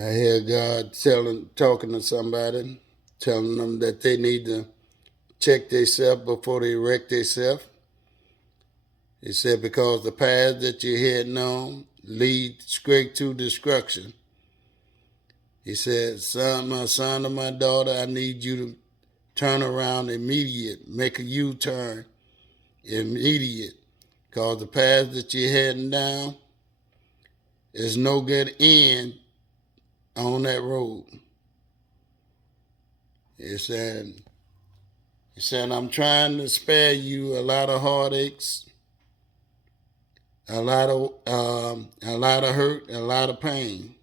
I hear God talking to somebody, telling them that they need to check themselves before they wreck themselves. He said, because the path that you're heading on leads straight to destruction. He said, son, my son or my daughter, I need you to turn around immediate, make a U-turn immediate, because the path that you're heading down is no good end on that road. He said, I'm trying to spare you a lot of heartaches, a lot of hurt, a lot of pain.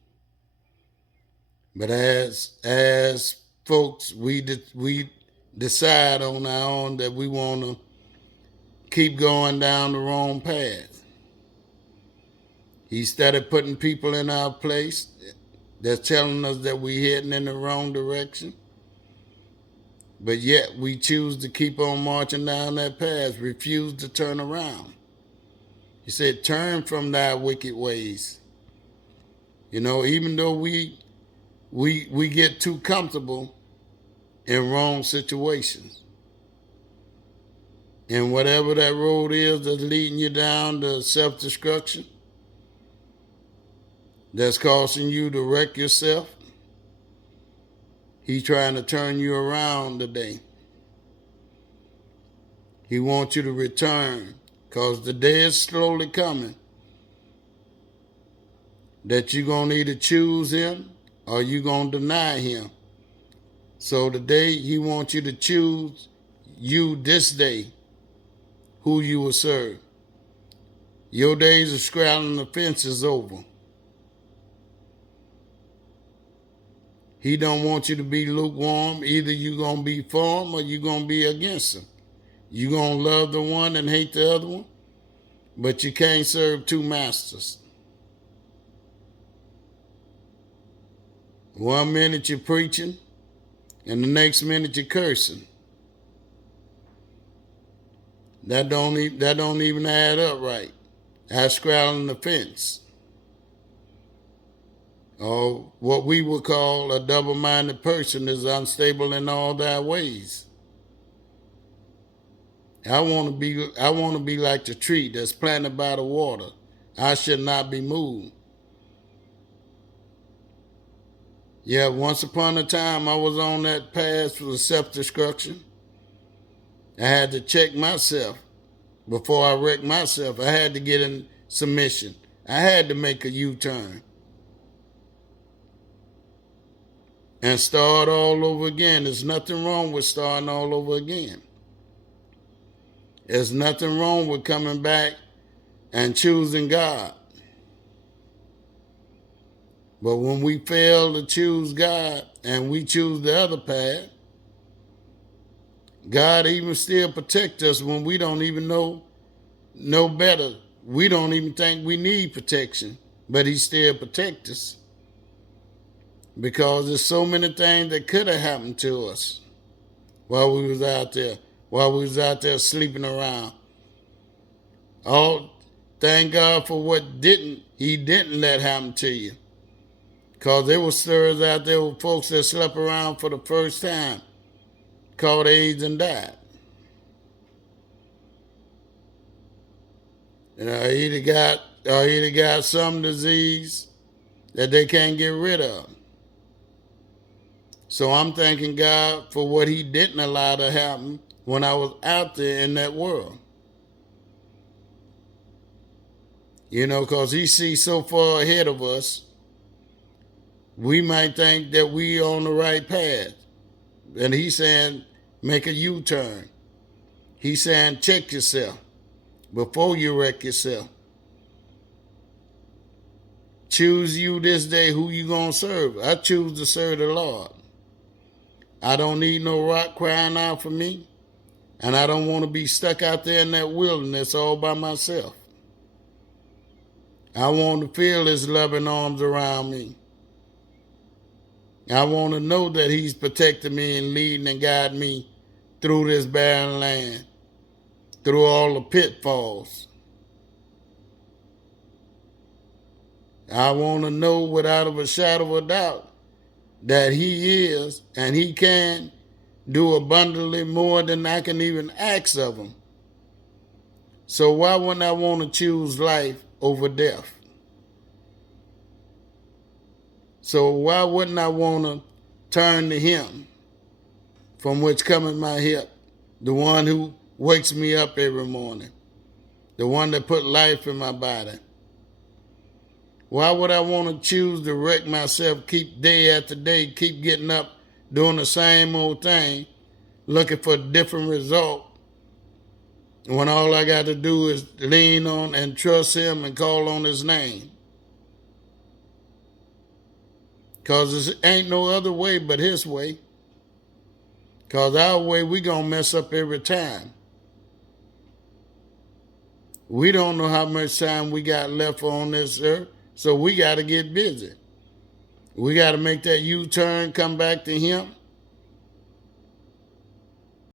But as folks, we decide on our own that we want to keep going down the wrong path. He started putting people in our place that's telling us that we're heading in the wrong direction. But yet we choose to keep on marching down that path, refuse to turn around. He said, turn from thy wicked ways. You know, even though we get too comfortable in wrong situations. And whatever that road is that's leading you down to self-destruction, that's causing you to wreck yourself, he's trying to turn you around today. He wants you to return, because the day is slowly coming that you're going to either choose him or you're going to deny him. So today he wants you to choose you this day who you will serve. Your days of straddling the fence is over. He don't want you to be lukewarm. Either you're going to be for him or you're going to be against him. You're going to love the one and hate the other one, but you can't serve two masters. One minute you're preaching, and the next minute you're cursing. That don't even add up right. That's straddling the fence. Or what we would call a double-minded person is unstable in all their ways. I want to be like the tree that's planted by the water. I should not be moved. Yeah, once upon a time I was on that path for self-destruction. I had to check myself before I wrecked myself. I had to get in submission. I had to make a U-turn and start all over again. There's nothing wrong with starting all over again. There's nothing wrong with coming back and choosing God. But when we fail to choose God and we choose the other path, God even still protect us when we don't even know better. We don't even think we need protection, but he still protect us. Because there's so many things that could have happened to us while we was out there sleeping around. Thank God for what he didn't let happen to you. Because there were stories out there with folks that slept around for the first time, caught AIDS and died. You know, either got some disease that they can't get rid of. So I'm thanking God for what he didn't allow to happen when I was out there in that world. You know, because he sees so far ahead of us, we might think that we on the right path. And he's saying, make a U-turn. He's saying, check yourself before you wreck yourself. Choose you this day who you going to serve. I choose to serve the Lord. I don't need no rock crying out for me. And I don't want to be stuck out there in that wilderness all by myself. I want to feel his loving arms around me. I want to know that he's protecting me and leading and guiding me through this barren land, through all the pitfalls. I want to know without a shadow of a doubt that he is and he can do abundantly more than I can even ask of him. So why wouldn't I want to choose life over death? So why wouldn't I want to turn to him from which cometh my help, the one who wakes me up every morning, the one that put life in my body? Why would I want to choose to wreck myself, keep day after day, keep getting up, doing the same old thing, looking for a different result, when all I got to do is lean on and trust him and call on his name? Because there ain't no other way but his way. Because our way, we going to mess up every time. We don't know how much time we got left on this earth, so we got to get busy. We got to make that U-turn, come back to him,